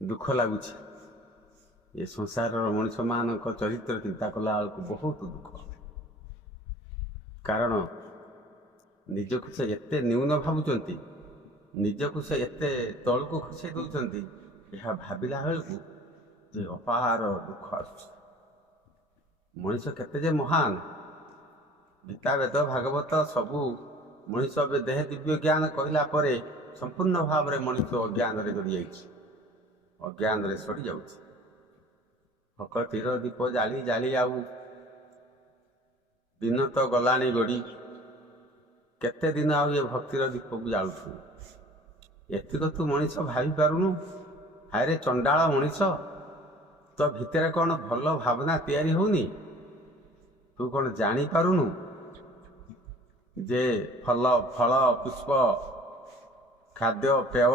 दुख लगुच ये संसार मनुष्य मान चरित्र चिंता कला बेलू बहुत दुख कारण निजक से एते न्यून भावुंट निजक से एते तलू खसई दौरान यह भाविला बेलू जे अपार दुख आस मनीष केते महान गीता वेद भागवत सबू मनीष देह दिव्य ज्ञान कहला संपूर्ण भाव में मनीष अज्ञान गड़ी अज्ञान सड़ी जाक तीर दीप जाली जाली आउ दिन तो गलानी गड़ी केते दिन आउ ये भक्तिर दीप को जालु एतिक तू मनीष भावी पारुनु हाय रे चंडाल मनीष तो भितर कौन भल भावना तैयारी होनी तू कौन जानी पारुनु जे फल फल पुष्प खाद्य पेय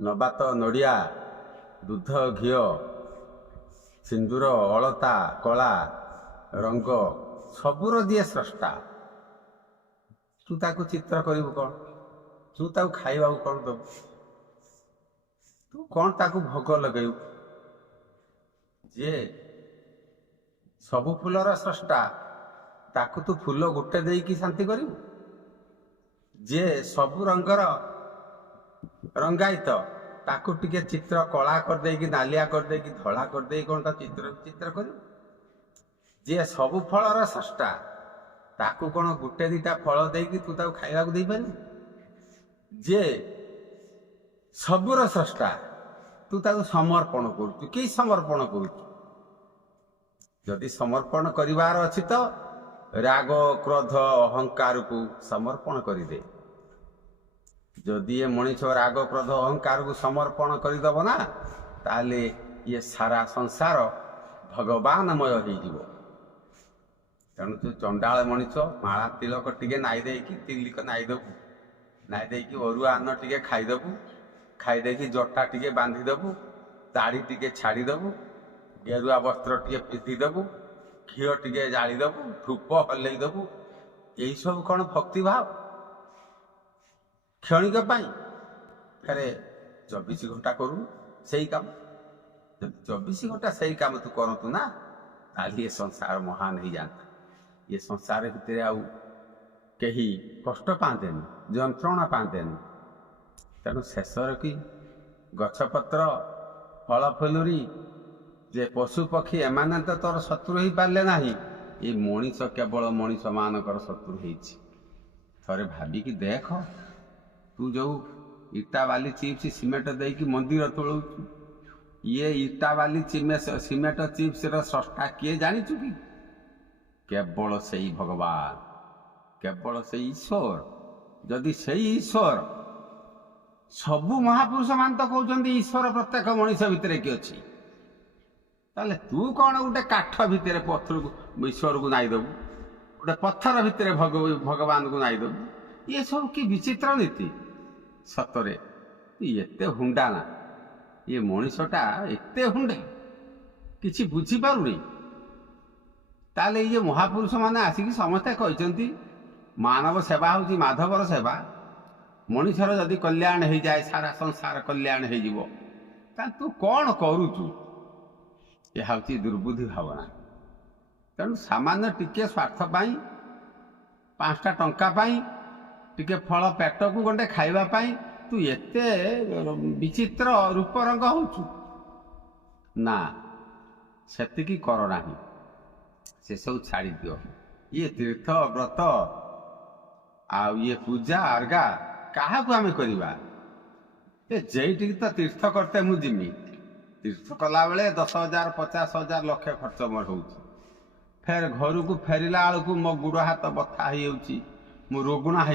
नबात नड़िया दूध घी सिंदूर अलता कला रंग सबूर दिए स्रष्टा तू ताकू चित्र करू कौन तू ताकू खाइबा कौन दबू तू कौन ताकू भोग लगेबू जे सबु फूलर स्रष्टा ताकू तू फूल गोटे देकी शांति करू जे सबु रंगर रंगायित ताकू टिके चित्र कला करदेकी नालिया करदेकी धड़ा करदे कौन ता चित्र चित्र करू जे सबु फलर स्रष्टा ताकू कौन गोटे दीटा फल देकी तू ताकू खाइबा दे पारू जे सबुर स्रष्टा तू ताकू समर्पण करू कि समर्पण करू जदि समर्पण करिवार अछि तो राग क्रोध अहंकार को समर्पण करिदे जदि ये मनीष राग क्रोध अहंकार को समर्पण करदेव ना ताले ये सारा संसार भगवानमय हो तेणु तू चंडाल मनीष माला तिलक टिके नाई देकी तिलिक नाई देबू नाई देकी अरुआ अन्न टिके खाईदेबू खाईदेकी जटा टिके बांधिदेबू दाढ़ी टिके छाड़ीदेबू गेरुआ वस्त्र टिके पिंधिदेबू घी टिके जालीदेबू धूप हल्लईदेबू यही सब कौन भक्ति भाव क्षणिक फेरे 24 घंटा करू सही काम 24 घंटा सही काम तू करतु ना ताली ये संसार महान हो जाता ये संसार भितर आउ कहीं कष्ट पातेनि जंत्रणा पातेनि तेणु शेष कि गछपत्र फल फुलुरी जे पशु पक्षी एमाने तो तोर शत्रु हो पारे ना ये मनीष केवल मनीष मानकर शत्रु होती थे भाविकी देख तू जो इटा बाली चिप्स सीमेंट देकी मंदिर तोड़ ये इटा बाली सीमेंट चिप्स स्रष्टा किए जाचु कि केवल से भगवान केवल से ईश्वर जदि से ईश्वर सबु महापुरुष मान तो कहते ईश्वर प्रत्येक मनीष भितर किए अच्छी ताले तू कौन गोटे काठ भितर पत्थर को ईश्वर को नाई देबू गोटे पत्थर भितर भगवान को नाई देबू ये सब कि विचित्र नीति सतरे एते हुंडा ना ये मनीषटा एते हुंडा किसी बुझी पारुनी ताले ये महापुरुष माने आसिकी समस्ते कहते मानव सेवा हूँ माधवर सेवा मनीषर जदि कल्याण हो जाए सारा संसार कल्याण हो तू कौन करुचु यह हूँ दुर्बुद्धि भावना तेणु सामान्य टिके स्वार्थ पाई 5टा टंका पाई टिके फल पेट को गंडे खाइबा पाई तू एते विचित्र रूप रंग होचु ना सेतिकी कर नाही से सब छाड़ी दियो ये तीर्थ व्रत आउ ये पूजा अर्गा क्या आम करवा जेठी तो तीर्थ करते मु जिमी तीर्थ कला बेले 10,000 50,000 लक्ष खर्च मोर हो फेर घर को फेरला बेलू मो गुड़ हाथ बथा हो मो रोगुणा हो